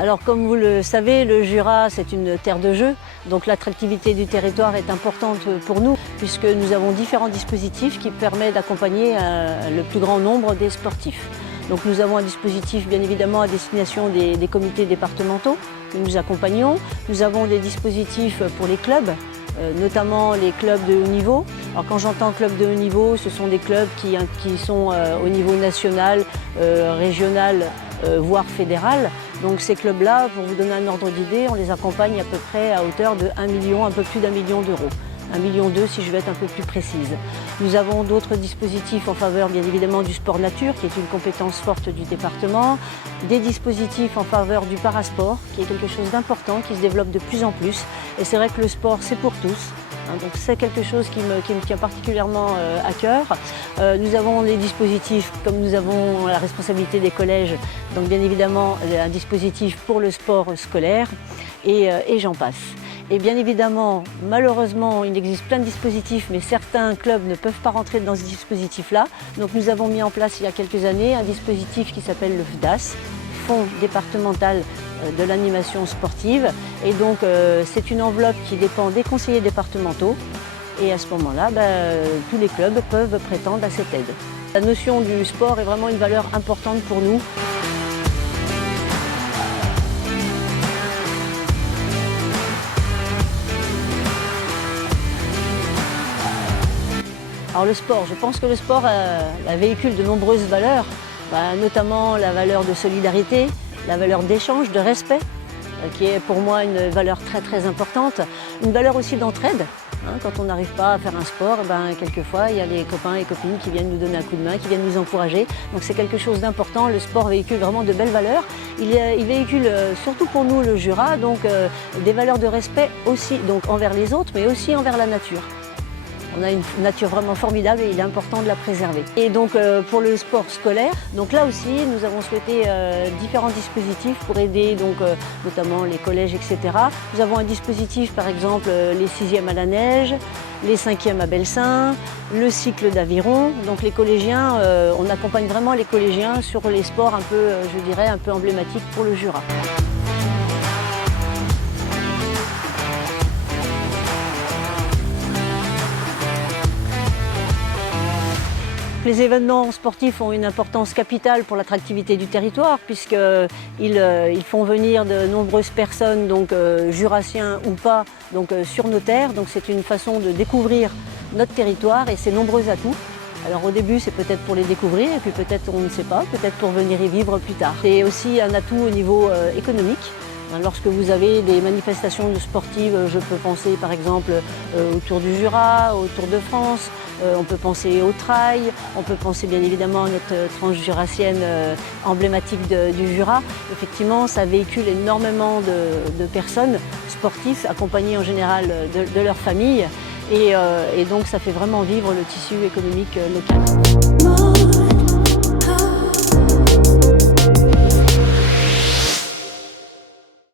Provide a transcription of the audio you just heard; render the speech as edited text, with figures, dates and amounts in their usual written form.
Alors comme vous le savez, le Jura c'est une terre de jeu, donc l'attractivité du territoire est importante pour nous puisque nous avons différents dispositifs qui permettent d'accompagner le plus grand nombre des sportifs. Donc nous avons un dispositif bien évidemment à destination des comités départementaux que nous accompagnons. Nous avons des dispositifs pour les clubs, notamment les clubs de haut niveau. Alors quand j'entends clubs de haut niveau, ce sont des clubs qui sont au niveau national, régional, voire fédéral. Donc ces clubs-là, pour vous donner un ordre d'idée, on les accompagne à peu près à hauteur de 1 million, un peu plus d'1 million d'euros. 1,2 million si je vais être un peu plus précise. Nous avons d'autres dispositifs en faveur bien évidemment du sport nature, qui est une compétence forte du département, des dispositifs en faveur du parasport, qui est quelque chose d'important, qui se développe de plus en plus. Et c'est vrai que le sport, c'est pour tous. Donc c'est quelque chose qui me tient particulièrement à cœur. Nous avons des dispositifs, comme nous avons la responsabilité des collèges, donc bien évidemment un dispositif pour le sport scolaire et j'en passe. Et bien évidemment, malheureusement, il existe plein de dispositifs, mais certains clubs ne peuvent pas rentrer dans ce dispositif-là. Donc nous avons mis en place il y a quelques années un dispositif qui s'appelle le FDAS, Fonds départemental de l'animation sportive. Et donc c'est une enveloppe qui dépend des conseillers départementaux. Et à ce moment-là, tous les clubs peuvent prétendre à cette aide. La notion du sport est vraiment une valeur importante pour nous. Alors le sport, je pense que le sport véhicule de nombreuses valeurs, notamment la valeur de solidarité, la valeur d'échange, de respect, qui est pour moi une valeur très très importante. Une valeur aussi d'entraide. Quand on n'arrive pas à faire un sport, quelquefois il y a les copains et copines qui viennent nous donner un coup de main, qui viennent nous encourager. Donc c'est quelque chose d'important. Le sport véhicule vraiment de belles valeurs. Il véhicule surtout pour nous le Jura, donc des valeurs de respect aussi donc envers les autres, mais aussi envers la nature. On a une nature vraiment formidable et il est important de la préserver. Et donc pour le sport scolaire, donc là aussi nous avons souhaité différents dispositifs pour aider donc, notamment les collèges, etc. Nous avons un dispositif par exemple les 6e à la neige, les 5e à Belsin, le cycle d'aviron. Donc les collégiens, on accompagne vraiment les collégiens sur les sports un peu, je dirais, un peu emblématiques pour le Jura. Les événements sportifs ont une importance capitale pour l'attractivité du territoire puisqu'ils font venir de nombreuses personnes, donc jurassiens ou pas, sur nos terres. Donc c'est une façon de découvrir notre territoire et ses nombreux atouts. Alors au début c'est peut-être pour les découvrir et puis peut-être on ne sait pas, peut-être pour venir y vivre plus tard. C'est aussi un atout au niveau économique. Lorsque vous avez des manifestations sportives, je peux penser par exemple au Tour du Jura, au Tour de France, on peut penser au trail, on peut penser bien évidemment à notre tranche jurassienne emblématique du Jura. Effectivement, ça véhicule énormément de personnes sportives accompagnées en général de leur famille et donc ça fait vraiment vivre le tissu économique local.